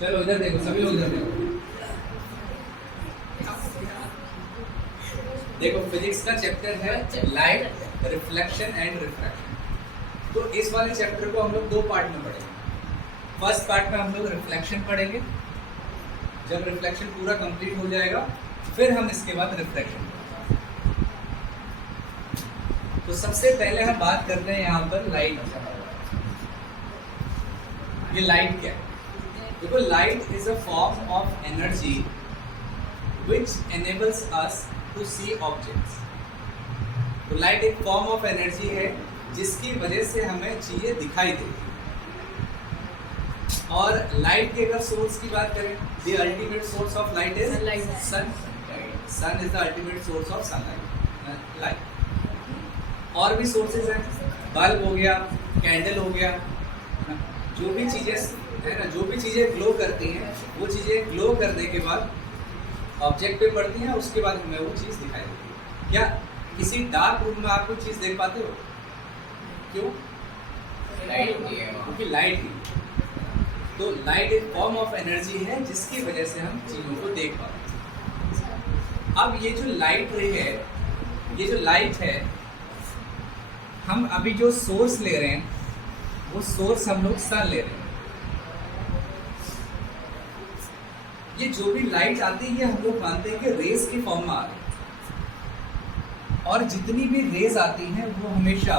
चलो इधर देखो, सभी लोग इधर देखो। देखो फिजिक्स का चैप्टर है लाइट, रिफ्लेक्शन एंड रिफ्रैक्शन। तो इस वाले चैप्टर को हम लोग दो पार्ट में पढ़ेंगे। फर्स्ट पार्ट में हम लोग रिफ्लेक्शन पढ़ेंगे। जब रिफ्लेक्शन पूरा कंप्लीट हो जाएगा फिर हम इसके बाद रिफ्रैक्शन पढ़ेंगे। तो सबसे पहले हम बात करते हैं यहाँ पर लाइट। ये लाइट क्या है? देखो, light is a form of energy which enables us to see objects। तो लाइट एक फॉर्म ऑफ एनर्जी है जिसकी वजह से हमें चीजें दिखाई देती हैं। और लाइट के अगर सोर्स की बात करें, the ultimate source of light is sun। sun is the ultimate source of sunlight, light। और भी सोर्सेज हैं, बल्ब हो गया, कैंडल हो गया, जो भी चीजें है ना, जो भी चीजें ग्लो करती हैं, वो चीजें ग्लो करने के बाद ऑब्जेक्ट पे पड़ती हैं, उसके बाद हमें वो चीज़ दिखाई देती है। क्या किसी डार्क रूम में आप कोई चीज़ देख पाते हो? क्यों? लाइट नहीं है, क्योंकि लाइट नहीं। तो लाइट एक फॉर्म ऑफ एनर्जी है जिसकी वजह से हम चीज़ों को देख पाते हैं। अब ये जो लाइट रे है, ये जो लाइट है, हम अभी जो सोर्स ले रहे हैं वो सोर्स हम लोग सन ले रहे हैं। ये जो भी लाइट आती है हम लोग मानते हैं कि रेज की फॉर्म में आ रही है, और जितनी भी रेज आती हैं वो हमेशा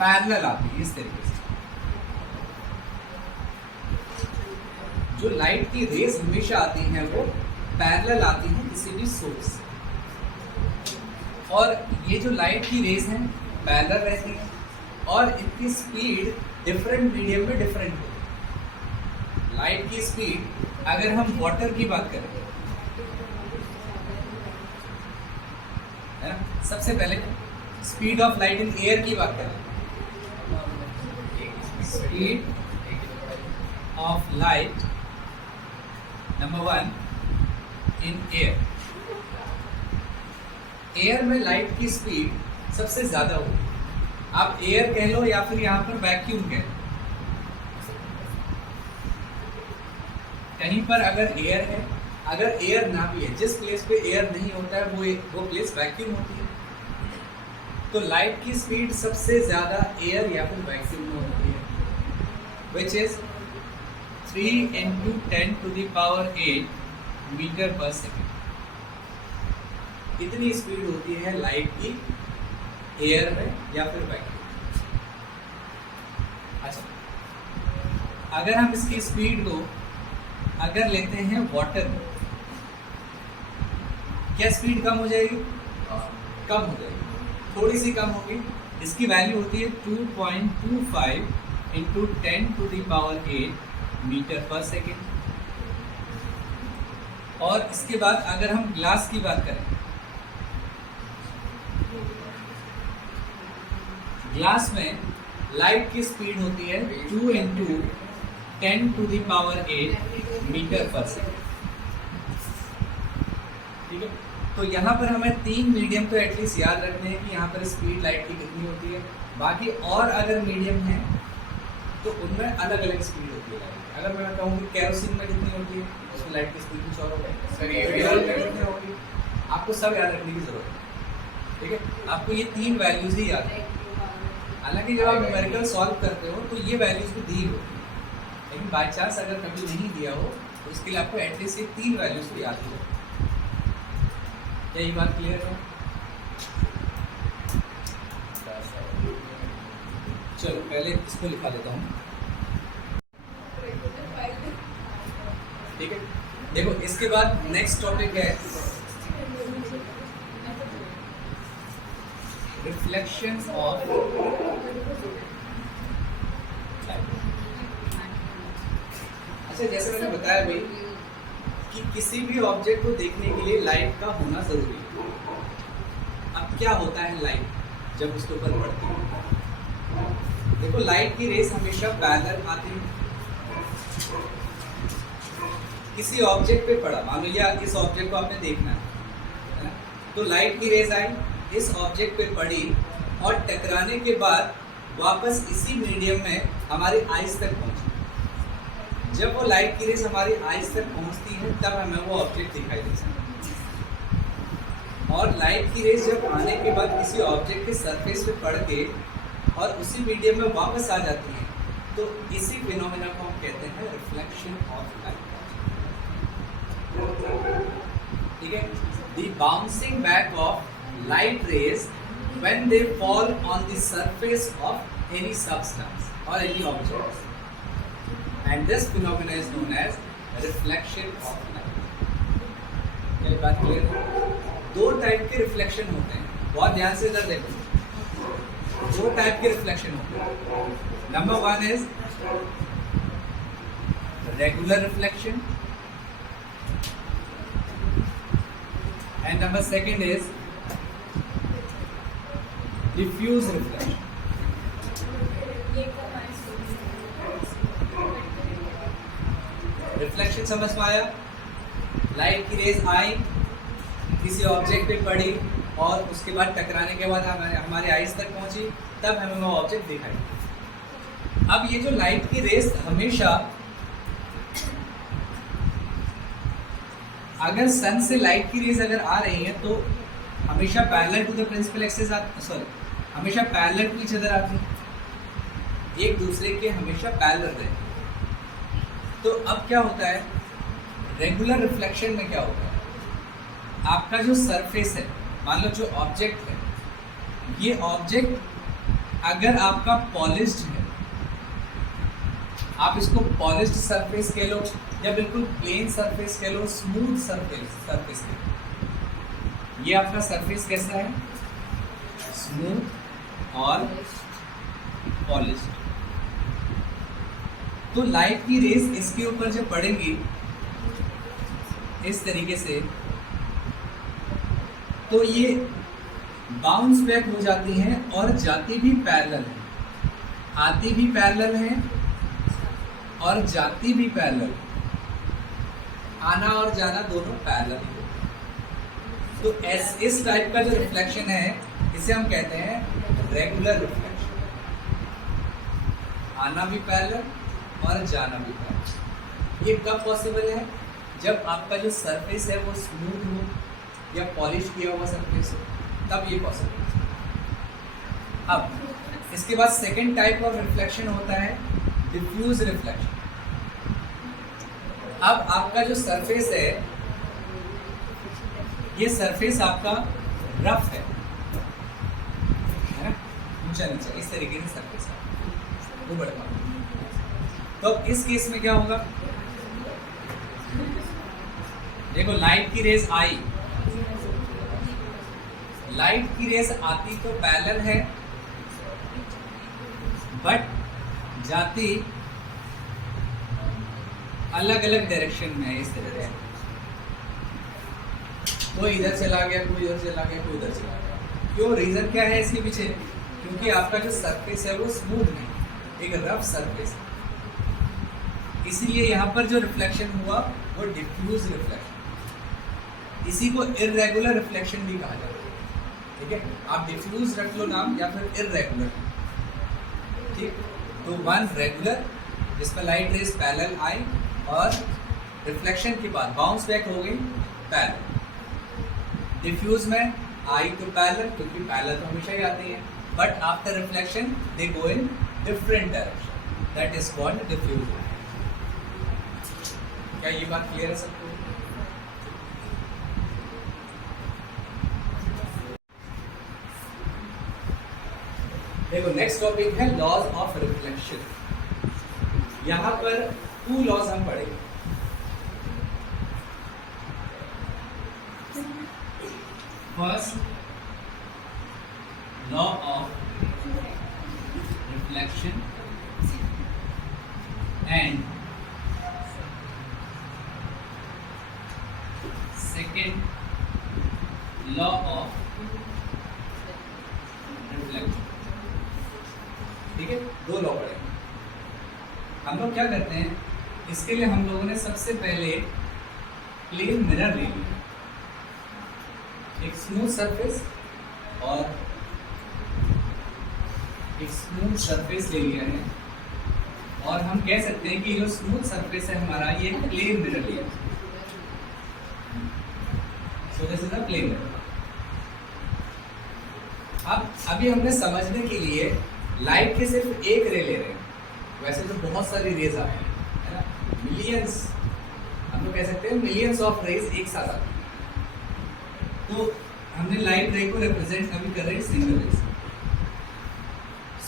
पैरेलल आती है। इस तरीके से जो लाइट की रेज हमेशा आती हैं वो पैरेलल आती हैं किसी भी सोर्स से। और ये जो लाइट की रेज हैं पैरेलल रहती हैं और इनकी स्पीड डिफरेंट मीडियम में डिफरेंट होती है। लाइट की स्पीड, अगर हम वाटर की बात करें, है ना, सबसे पहले speed of light in air की बात करें। Speed of light number 1 in air. Air में लाइट की स्पीड सबसे ज्यादा होगी। आप एयर कह लो या फिर यहाँ पर वैक्यूम कह लो, कहीं पर अगर एयर है, अगर एयर ना भी है, जिस प्लेस पे एयर नहीं होता है वो प्लेस वैक्यूम होती है। तो लाइट की स्पीड सबसे ज्यादा एयर या फिर वैक्यूम में होती है, विच इज 3 × 10⁸ मीटर पर सेकेंड। इतनी स्पीड होती है लाइट की एयर में या फिर वैक्यूम। अच्छा, अगर हम इसकी स्पीड को अगर लेते हैं वाटर में, क्या स्पीड कम हो जाएगी? कम हो जाएगी, थोड़ी सी कम होगी। इसकी वैल्यू होती है 2.25 × 10⁸ मीटर पर सेकेंड। और इसके बाद अगर हम ग्लास की बात करें, ग्लास में लाइट की स्पीड होती है 2 × 10⁸ मीटर पर सेकेंड। ठीक है, तो यहाँ पर हमें 3 मीडियम तो एटलीस्ट याद रखने हैं कि यहाँ पर स्पीड लाइट की कितनी होती है। बाकी और अगर मीडियम है तो उनमें अलग अलग स्पीड होती है लाइट। अगर मैं कहूँ कि कैरोसिन में कितनी होती है, उसमें लाइट की स्पीड कुछ और होगी। आपको सब याद रखने की जरूरत है। ठीक है, आपको ये 3 वैल्यूज ही याद है। हालांकि जब आप न्यूमेरिकल सॉल्व करते हो तो ये वैल्यूज भी दी होती है, लेकिन बाई चांस अगर कभी नहीं दिया हो तो इसके लिए आपको एटलीस्ट ये 3 वैल्यूज को याद हो। क्या ये बात क्लियर है? चलो पहले इसको लिखा लेता हूँ। ठीक है, देखो इसके बाद नेक्स्ट टॉपिक है रिफ्लेक्शन ऑफ लाइट। अच्छा, जैसे मैंने बताया भाई कि किसी भी ऑब्जेक्ट को देखने के लिए लाइट का होना जरूरी है। अब क्या होता है लाइट जब उसके ऊपर पड़ती है? देखो, लाइट की रेस हमेशा पैरेलल आती है। किसी ऑब्जेक्ट पे पड़ा, मान लीजिए इस ऑब्जेक्ट को आपने देखना है ना, तो लाइट की रेस आई, इस ऑब्जेक्ट पे पड़ी और टकराने के बाद वापस इसी मीडियम में हमारी आइज तक पहुंची। जब वो लाइट की रेज हमारी आईज तक पहुंचती है तब हमें वो ऑब्जेक्ट दिखाई देता है। और लाइट की रेज जब आने के बाद किसी ऑब्जेक्ट के सरफेस पे पड़ के और उसी मीडियम में वापस आ जाती है तो इसी फिनोमेना को हम कहते हैं रिफ्लेक्शन ऑफ लाइट। ठीक है, the bouncing back of light rays when they fall on the surface of any substance or any object, and this phenomena is known as reflection of light. ये बात clear है? दो type के reflection होते हैं, बहुत ध्यान से इधर देखो। दो टाइप के रिफ्लेक्शन होते हैं। Number one is regular reflection and number second is diffuse reflection. Reflection समझ में आया? लाइट की रेज आई, किसी ऑब्जेक्ट पे पड़ी और उसके बाद टकराने के बाद हमारे आईज तक पहुंची, तब हमें वो ऑब्जेक्ट दिखाई। अब ये जो लाइट की रेज हमेशा, अगर सन से लाइट की रेज अगर आ रही है तो हमेशा parallel to the principal axis हमेशा पैरेलल टू ईच अदर आती है, एक दूसरे के हमेशा पैरेलल रहते। तो अब क्या होता है, रेगुलर रिफ्लेक्शन में क्या होता है, आपका जो सरफेस है, मान लो जो ऑब्जेक्ट है, ये ऑब्जेक्ट अगर आपका पॉलिश्ड है, आप इसको पॉलिश्ड सरफेस कह लो या बिल्कुल प्लेन सरफेस कह लो, स्मूथ सरफेस कह लो, ये आपका सरफेस कैसा है, स्मूथ और पॉलिश्ड। तो लाइट की रेज इसके ऊपर जब पड़ेंगी इस तरीके से, तो ये बाउंस बैक हो जाती हैं और जाती भी पैरेलल है, आती भी पैरेलल है और जाती भी पैरेलल, आना और जाना दोनों पैरेलल है। तो इस टाइप का जो रिफ्लेक्शन है इसे हम कहते हैं रेगुलर रिफ्लेक्शन, आना भी पैरेलल और जाना भी पैरेलल। ये कब पॉसिबल है, जब आपका जो सरफेस है वो स्मूथ हो या पॉलिश किया हुआ सरफेस हो, तब ये पॉसिबल है। अब इसके बाद सेकंड टाइप ऑफ रिफ्लेक्शन होता है डिफ्यूज रिफ्लेक्शन। अब आपका जो सरफेस है, ये सरफेस आपका रफ है ना, ऊंचा नीचा इस तरीके से सरफेस है, वो बढ़ता। तो इस केस में क्या होगा, देखो लाइट की रेज आई, लाइट की रेज आती तो पैरेलल है, बट जाती अलग अलग डायरेक्शन में है, इस तरह से कोई इधर चला गया, कोई इधर चला गया, कोई इधर चला गया। क्यों, रीजन क्या है इसके पीछे, क्योंकि आपका जो सरफेस है वो स्मूथ नहीं, एक रफ सरफेस है, इसीलिए यहाँ पर जो रिफ्लेक्शन हुआ वो डिफ्यूज रिफ्लेक्शन, इसी को इररेगुलर रिफ्लेक्शन भी कहा जाता है। ठीक है, आप डिफ्यूज रख लो नाम या फिर इररेगुलर। ठीक, तो वन रेगुलर जिसमें लाइट रेज पैरेलल आई और रिफ्लेक्शन के बाद बाउंस बैक हो गई पैरेलल। डिफ्यूज में आई तो पैरेलल, क्योंकि पैरेलल तो हमेशा ही आती है, but after reflection they go in different direction, that is called diffuse. क्या ये बात क्लियर है सबको? देखो नेक्स्ट टॉपिक है लॉज ऑफ रिफ्लेक्शन। यहां पर 2 लॉज हम पढ़ेंगे। First, law of reflection and second, law of reflection. ठीक है, 2 लॉ पढ़ेंगे। हम लोग क्या करते हैं, इसके लिए हम लोगों ने सबसे पहले प्लेन मिरर ले लिया, एक स्मूथ सरफेस और एक स्मूथ सरफेस ले लिया है, और हम कह सकते हैं कि जो स्मूथ सरफेस है हमारा ये plane mirror layer. So this is a plane mirror. अब अभी हमने समझने के लिए लाइट के सिर्फ एक रे ले रहे हैं, वैसे तो बहुत सारी रेज आए हैं, है ना, मिलियंस, हम लोग कह सकते हैं मिलियंस ऑफ रेज एक साथ आती हैं। तो हमने लाइट रे को रिप्रेजेंट अभी कर रहे हैं सिंगल रे से।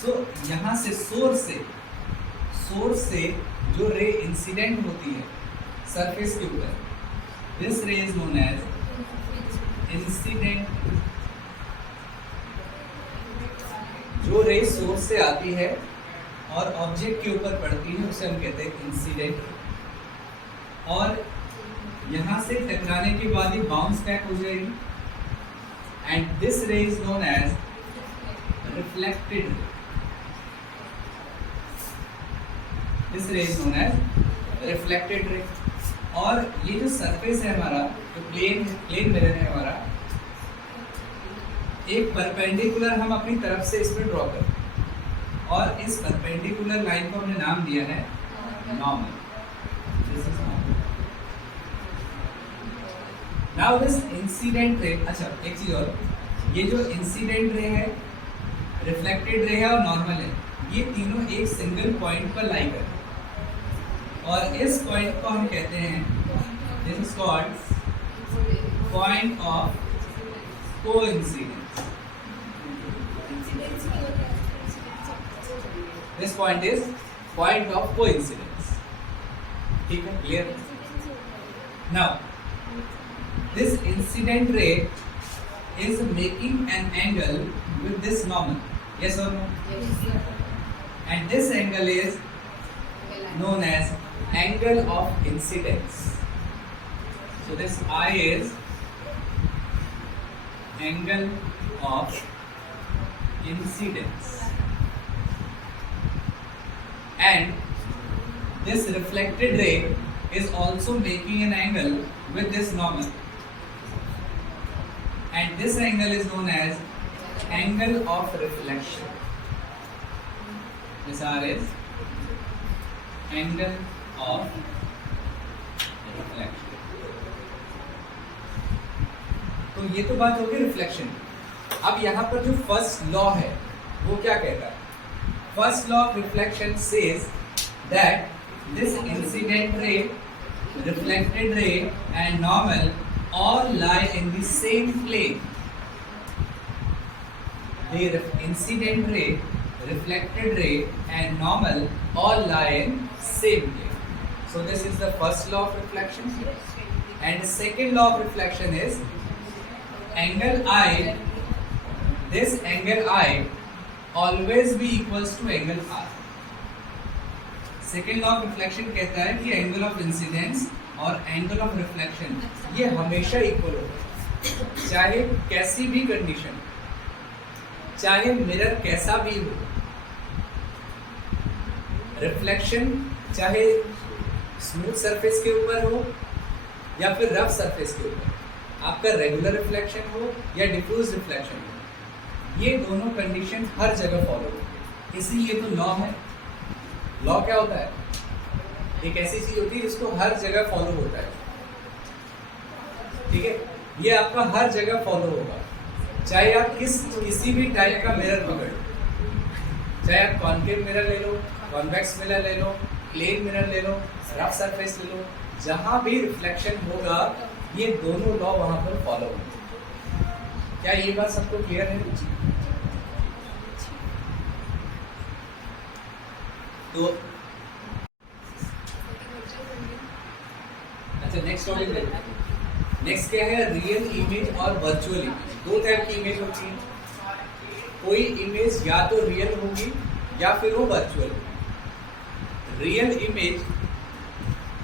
सो यहाँ से सोर्स से जो रे इंसिडेंट होती है सरफेस के ऊपर, this ray is known as incident. जो रे सोर्स से आती है और ऑब्जेक्ट के ऊपर पड़ती है उसे हम कहते हैं इंसिडेंट। और यहाँ से टकराने के बाद ही बाउंस बैक हो जाएगी, and this ray is known as reflected. This ray is known as reflected ray. और ये जो सरफेस है हमारा, जो प्लेन मिरर है हमारा, एक परपेंडिकुलर हम अपनी तरफ से इसमें ड्रॉ करें, और इस परपेंडिकुलर लाइन को हमने नाम दिया है normal. Now this incident ray, अच्छा एक चीज और, ये जो इंसिडेंट रे है, रिफ्लेक्टेड रे है और नॉर्मल है, ये तीनों एक सिंगल पॉइंट पर लाई करते हैं, और इस पॉइंट को हम कहते हैं, this is called point of coincidence. This point is point of coincidence. ठीक है, clear? Now, this incident ray is making an angle with this normal. Yes or no? Yes, sir. And this angle is known as angle of incidence. So this I is angle of incidence. And this reflected ray is also making an angle with this normal, and this angle is known as angle of reflection. This R is angle of reflection. तो ये तो बात होगी reflection. अब यहाँ पर जो first law है वो क्या कहता है? First law of reflection says that this incident ray, reflected ray and normal all lie in the same plane. The incident ray, reflected ray and normal all lie in same plane. So this is the first law of reflection. And the second law of reflection is angle I, this angle I always be equals to angle R. Second law of reflection कहता है कि angle of incidence और angle of reflection ये हमेशा equal होगा, चाहे कैसी भी कंडीशन, चाहे मिरर कैसा भी हो। रिफ्लेक्शन चाहे स्मूथ सरफेस के ऊपर हो या फिर रफ सरफेस के ऊपर, आपका रेगुलर रिफ्लेक्शन हो या डिफ्यूज रिफ्लेक्शन हो, ये दोनों कंडीशन हर जगह फॉलो होती है। इसीलिए तो लॉ है। लॉ क्या होता है? एक ऐसी चीज होती है जिसको हर जगह फॉलो होता है, ठीक है? ये आपका हर जगह फॉलो होगा, चाहे आप किसी भी टाइप का मिरर पकड़ लो, चाहे आप कॉन्केव मिरर ले लो, कॉन्वेक्स मिरर ले लो, प्लेन मिरर ले लो, रफ सरफेस ले लो, जहां भी रिफ्लेक्शन होगा ये दोनों लॉ वहां पर फॉलो होंगे। क्या ये बात सबको क्लियर है? तो अच्छा नेक्स्ट टॉपिक देखते हैं। नेक्स्ट क्या है? रियल इमेज और वर्चुअल इमेज। दो टाइप की इमेज होती है, कोई इमेज या तो रियल होगी या फिर वो वर्चुअल होगी। Real image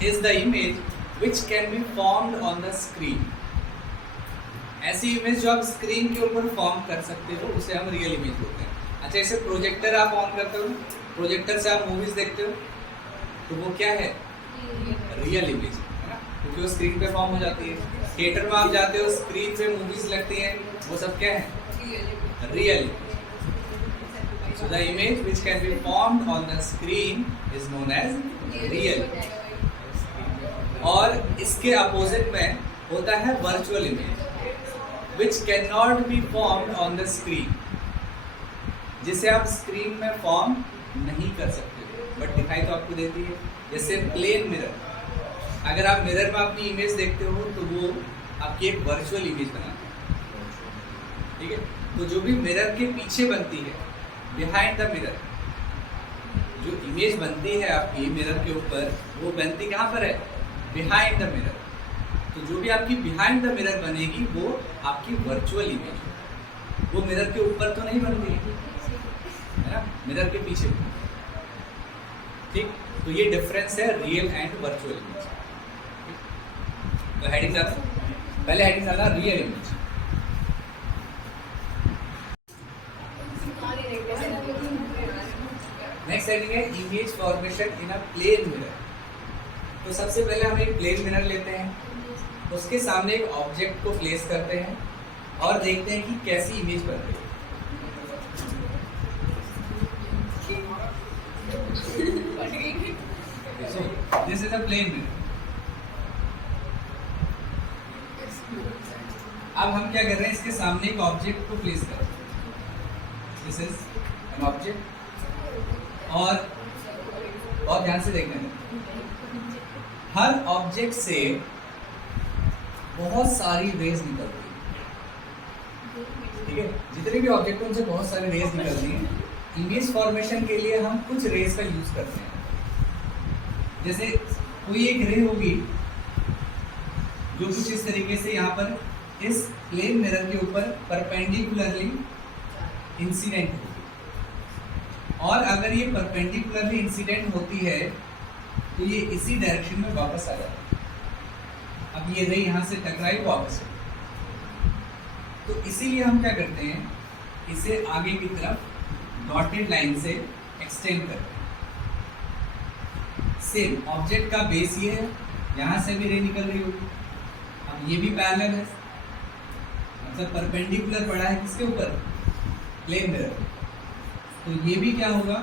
is the image which can be formed on the screen. ऐसी इमेज जो आप स्क्रीन के ऊपर फॉर्म कर सकते हो उसे हम रियल इमेज बोलते हैं। अच्छा, जैसे प्रोजेक्टर आप ऑन करते हो, प्रोजेक्टर से आप मूवीज देखते हो, तो वो क्या है? रियल इमेज, है ना, क्योंकि वो स्क्रीन पे फॉर्म हो जाती है। थिएटर में आप जाते हो, स्क्रीन पे मूवीज लगती हैं, वो सब क्या है? Real image. So the image which can be formed on the screen is known as real. और इसके अपोजिट में होता है virtual image which cannot be formed on the screen, जिसे आप स्क्रीन में फॉर्म नहीं कर सकते बट दिखाई तो आपको देती है. जैसे प्लेन मिरर, अगर आप मिरर में अपनी इमेज देखते हो तो वो आपकी एक वर्चुअल इमेज बनाती है. ठीक है, तो जो भी मिरर के पीछे बनती है, बिहाइंड द मिरर, जो इमेज बनती है आपकी मिरर के ऊपर, वो बनती कहाँ पर है? Behind the mirror. तो जो भी आपकी बिहाइंड द मिरर बनेगी वो आपकी वर्चुअल इमेज है. वो मिरर के ऊपर तो नहीं बनती है ना, मिरर के पीछे. ठीक, तो ये डिफरेंस है रियल एंड वर्चुअल इमेज. तो हेडिंग डालना, पहले हेडिंग डालना रियल इमेज. नेक्स्ट हेडिंग है image formation in a plane mirror. तो सबसे पहले हम एक प्लेन मिरर लेते हैं, उसके सामने एक ऑब्जेक्ट को प्लेस करते हैं और देखते हैं कि कैसी इमेज बन रही है. This is a plane mirror. अब हम क्या कर रहे हैं, इसके सामने एक ऑब्जेक्ट को प्लेस कर रहे हैं. This is an object. और बहुत ध्यान से देखने दें, हर ऑब्जेक्ट से बहुत सारी रेज निकलती है. ठीक है, जितने भी ऑब्जेक्ट हैं उनसे बहुत सारी रेज निकलती हैं. इमेज फॉर्मेशन के लिए हम कुछ रेज का यूज करते हैं. जैसे कोई एक रे होगी जो कुछ इस तरीके से यहाँ पर इस प्लेन मिरर के ऊपर परपेंडिकुलरली इंसिडेंट होगी. और अगर ये परपेंडिकुलरली इंसिडेंट होती है तो ये इसी डायरेक्शन में वापस आ जाती है. अब ये रे यहाँ से टकराई वापस. तो इसीलिए हम क्या करते हैं, इसे आगे की तरफ डॉटेड लाइन से एक्सटेंड करते हैं. सेम ऑब्जेक्ट का बेस ये है, यहाँ से भी रे निकल रही होगी. अब ये भी पैरेलल है, मतलब परपेंडिकुलर पड़ा है किसके ऊपर? Plane mirror. तो ये भी क्या होगा,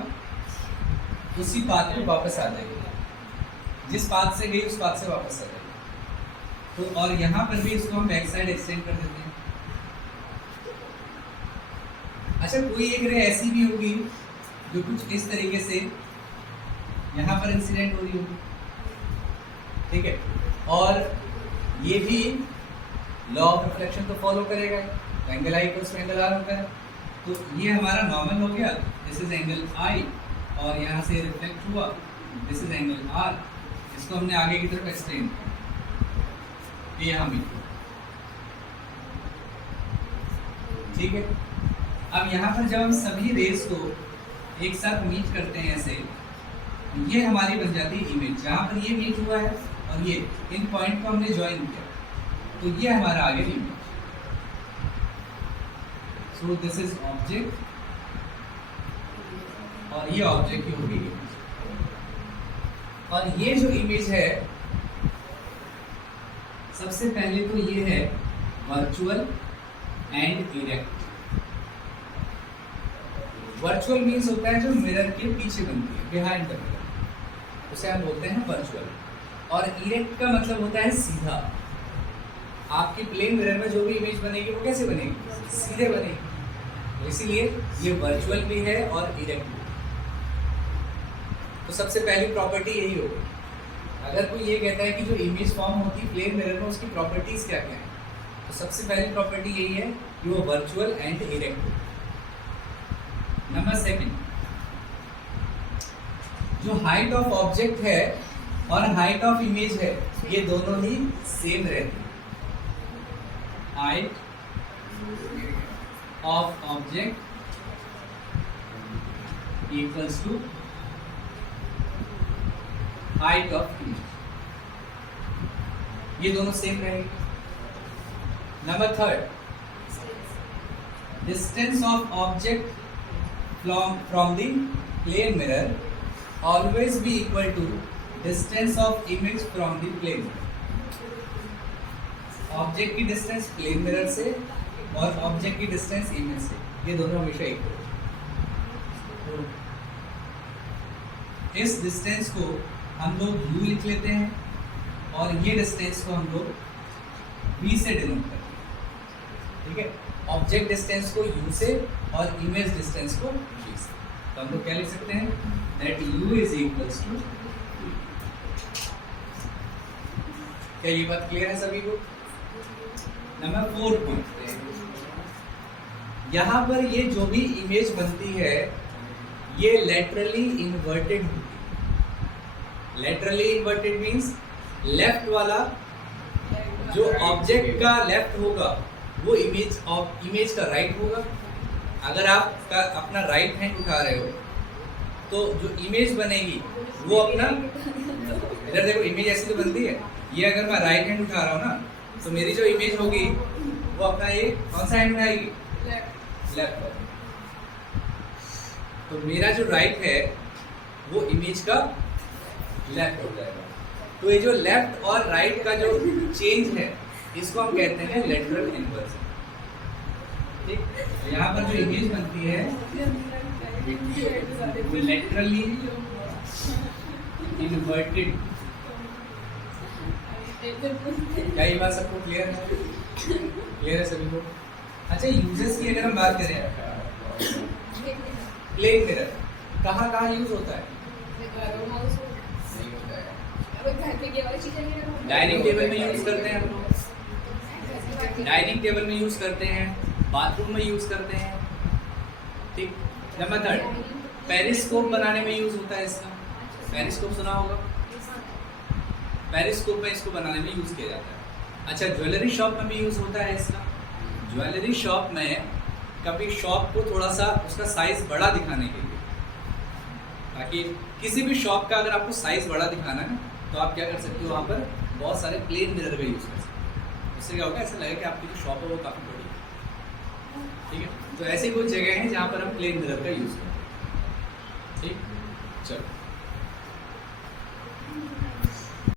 उसी पाथ पे वापस आ जाएगी. जिस पाथ से गई उस पाथ से वापस आ जाएगी. तो और यहाँ पर भी इसको हम बैक साइड एक्सटेंड कर देते हैं. अच्छा, कोई एक रे ऐसी भी होगी जो कुछ इस तरीके से यहाँ पर इंसिडेंट हो रही होगी. ठीक है, और ये भी लॉ ऑफ रिफ्लेक्शन तो फॉलो करेगा. Angle i equals to angle r होता है. तो ये हमारा नॉर्मल हो गया, दिस इज एंगल आई, और यहाँ से रिफ्लेक्ट हुआ, दिस इज एंगल आर. इसको हमने आगे की तरफ एक्सटेंड किया, यहाँ भी. ठीक है, अब यहाँ पर जब हम सभी रेस को एक साथ मीट करते हैं ऐसे, ये हमारी बन जाती है इमेज. जहाँ पर ये मीट हुआ है और ये इन पॉइंट को हमने ज्वाइन किया, तो ये हमारा आगे image. So this is object और ये ऑब्जेक्ट की होगी इमेज. और ये जो इमेज है, सबसे पहले तो ये है virtual and erect. Virtual means होता है जो मिरर के पीछे बनती है, बिहाइंड द मिरर, उसे हम बोलते हैं वर्चुअल. और इरेक्ट का मतलब होता है सीधा. आपकी प्लेन मिरर में जो भी इमेज बनेगी वो कैसे बनेगी? सीधे बनेगी. तो इसीलिए ये वर्चुअल भी है और इरेक्ट भी. तो सबसे पहली प्रॉपर्टी यही होगी. अगर कोई ये कहता है कि जो इमेज फॉर्म होती है प्लेन मिरर में उसकी प्रॉपर्टीज क्या क्या है, तो सबसे पहली प्रॉपर्टी यही है कि वो virtual and erect. Number second, जो हाइट ऑफ ऑब्जेक्ट है और हाइट ऑफ इमेज है, ये दोनों ही सेम रहती है. Height of object equals to height of image, ये दोनों सेम रहेंगे. Number third, distance of object from the plane mirror always be equal to distance of image from the plane. Object की distance plane mirror से और object की distance image से, ये दोनों हमेशा इक्वल. तो इस डिस्टेंस को हम लोग u लिख लेते हैं और ये डिस्टेंस को हम लोग v से डिनोट करते हैं, ठीक है। ऑब्जेक्ट डिस्टेंस को u से और इमेज डिस्टेंस को v से, तो हम लोग क्या लिख सकते हैं, that u is equals to, क्या ये बात क्लियर है सभी को? नंबर 4 पॉइंट, यहाँ पर ये जो भी इमेज बनती है ये लेटरली इन्वर्टेड होगी। लेटरली इन्वर्टेड मींस लेफ्ट वाला जो ऑब्जेक्ट का लेफ्ट होगा वो इमेज का राइट होगा। अगर आप अपना राइट हैंड उठा रहे हो तो जो इमेज बनेगी वो अपना, इधर देखो इमेज ऐसी तो बनती है, ये अगर मैं राइट हैंड उठा रहा हूँ ना तो मेरी जो इमेज होगी वो अपना ये कौन सा हैंड उठाएगी, लेफ्ट। तो मेरा जो राइट है वो इमेज का लेफ्ट हो जाएगा। तो ये जो लेफ्ट और राइट का जो चेंज है इसको हम कहते हैं लेटरल इन्वर्जन, ठीक। तो यहाँ पर जो इमेज बनती है वो लेटरली इन्वर्टेड। क्या ये बात सबको क्लियर है? क्लियर है सभी को? अच्छा, यूजेस की अगर हम बात करें, प्लेन मिरर कहाँ कहाँ यूज होता है? डाइनिंग टेबल में यूज करते हैं हम लोग, डाइनिंग टेबल में यूज करते हैं, बाथरूम में यूज करते हैं, ठीक। नंबर 3, पेरिस्कोप बनाने में यूज होता है इसका। पेरिस्कोप सुना होगा, पेरिस्कोप में इसको बनाने में यूज किया जाता है। अच्छा, ज्वेलरी शॉप में भी यूज होता है इसका। ज्वेलरी शॉप में कभी शॉप को थोड़ा सा उसका साइज बड़ा दिखाने के लिए, ताकि किसी भी शॉप का अगर आपको साइज बड़ा दिखाना है तो आप क्या कर सकते हो, वहाँ पर बहुत सारे प्लेन मिरर का यूज कर सकते हो। उससे क्या होगा, ऐसा लगेगा कि आपकी जो शॉप है वो काफ़ी बड़ी है, ठीक है। तो ऐसी कुछ जगह हैं जहाँ पर हम प्लेन मिरर का यूज करते हैं, ठीक। चलो